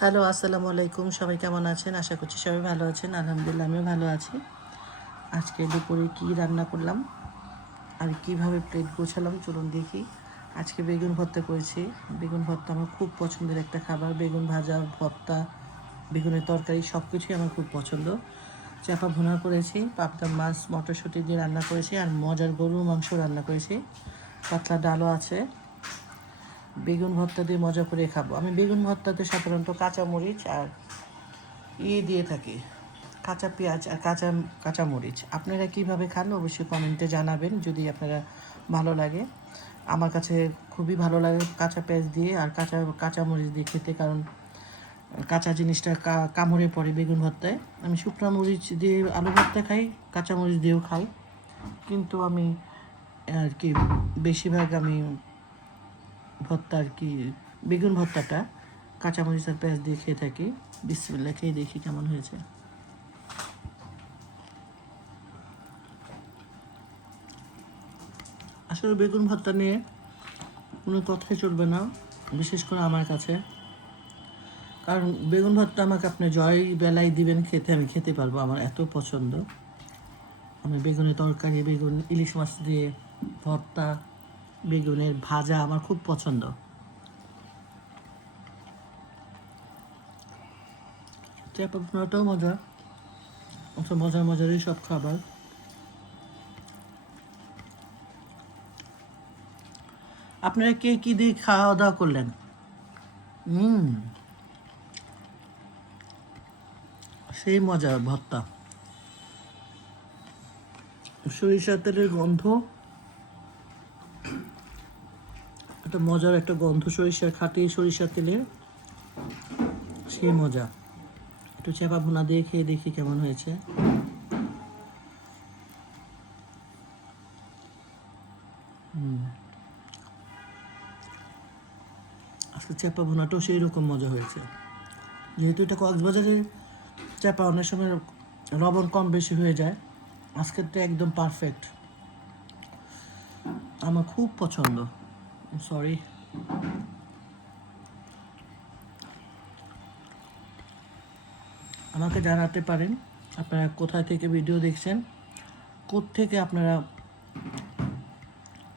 Hello, আসসালামু আলাইকুম। সবাই কেমন আছেন? আশা করছি সবাই ভালো আছেন। আলহামদুলিল্লাহ আমিও ভালো আছি। আজকে দুপুরে কী রান্না করলাম আর কিভাবে প্লেট গোছালাম চলুন দেখি। আজকে বেগুন ভর্তা করেছি। বেগুন ভর্তা আমার খুব পছন্দের একটা খাবার। বেগুন ভাজা, ভর্তা, বেগুনের তরকারি সব কিছুই আমার খুব পছন্দ। চাপা ভুনা করেছি, পাবদা মাছ মটরশুঁটি দিয়ে রান্না করেছি আর মজার গরুর মাংস রান্না করেছি। পাতলা ডালও আছে। বেগুন ভর্তা দিয়ে মজা করে খাবো। আমি বেগুন ভর্তাতে সাধারণত কাঁচামরিচ আর দিয়ে থাকি, কাঁচা পেঁয়াজ আর কাঁচামরিচ। আপনারা কীভাবে খান অবশ্যই কমেন্টে জানাবেন যদি আপনারা ভালো লাগে। আমার কাছে খুবই ভালো লাগে কাঁচা পেঁয়াজ দিয়ে আর কাঁচামরিচ দিয়ে খেতে, কারণ কাঁচা জিনিসটা কামড়ে পড়ে বেগুন ভর্তায়। আমি শুকনো মরিচ দিয়ে আলু ভর্তা খাই, কাঁচামরিচ দিয়েও খাই, কিন্তু আমি আর কি বেশিরভাগ আমি ভর্তা আর কি বেগুন ভর্তাটা কাঁচামরিচ আর পেঁয়াজ দিয়ে খেয়ে থাকি। বিসমিল্লাহ, খেয়ে দেখি কেমন হয়েছে। আসলে বেগুন ভর্তা নিয়ে কোনো কথাই চলবে না, বিশেষ করে আমার কাছে, কারণ বেগুন ভর্তা আমাকে আপনি জয় বেলায় দিবেন খেতে, আমি খেতে পারবো, আমার এত পছন্দ। আমি বেগুনের তরকারি, বেগুন ইলিশ মাছ দিয়ে ভর্তা, বেগুনের ভাজা আমার খুব পছন্দ। চাপা ভুনাটাও মজা, অত মজারই সব খাবার। আপনারা কে কী দিয়ে খাওয়া দাওয়া করলেন? সেই মজা ভর্তা, সরিষার তেলের গন্ধ, একটা মজার একটা গন্ধ সরিষার, খাঁটি সরিষার তেলের, সেই মজা। একটু চাপা ভুনা দিয়ে খেয়ে দেখি কেমন হয়েছে। আজকে চাপা ভুনাটাও সেই রকম মজা হয়েছে। যেহেতু এটা কক্সবাজারের চাপা, অনেক সময় লবণ কম বেশি হয়ে যায়, আজকের তো একদম পারফেক্ট, আমার খুব পছন্দ। সরি। আমাকে জানাতে পারেন আপনারা কোথায় থেকে ভিডিও দেখছেন, থেকে আপনারা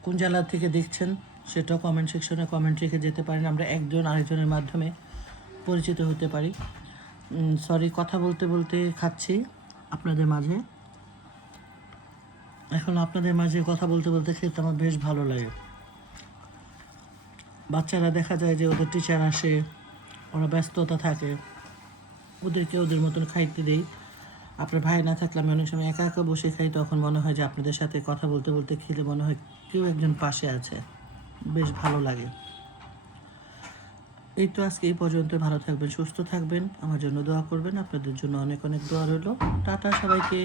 কোন জেলা থেকে দেখছেন, সেটাও কমেন্ট সেকশনে কমেন্ট রেখে যেতে পারেন। আমরা একজন আরেকজনের মাধ্যমে পরিচিত হতে পারি। সরি, কথা বলতে বলতে খাচ্ছি আপনাদের মাঝে। এখন আপনাদের মাঝে কথা বলতে বলতে খেতে আমার বেশ ভালো লাগে। বাচ্চারা দেখা যায় যে ওদের টিচার আসে, ওরা ব্যস্ততা থাকে, ওদেরকে ওদের মতন খাইতে দেই। আপনার ভাই না থাকলে আমি অনেক সময় একা একা বসে খাই, তখন মনে হয় যে আপনাদের সাথে কথা বলতে বলতে খেলে মনে হয় কেউ একজন পাশে আছে, বেশ ভালো লাগে। এই তো আজকে এই পর্যন্ত। ভালো থাকবেন, সুস্থ থাকবেন, আমার জন্য দোয়া করবেন। আপনাদের জন্য অনেক অনেক দোয়া রইল। টাটা সবাইকে।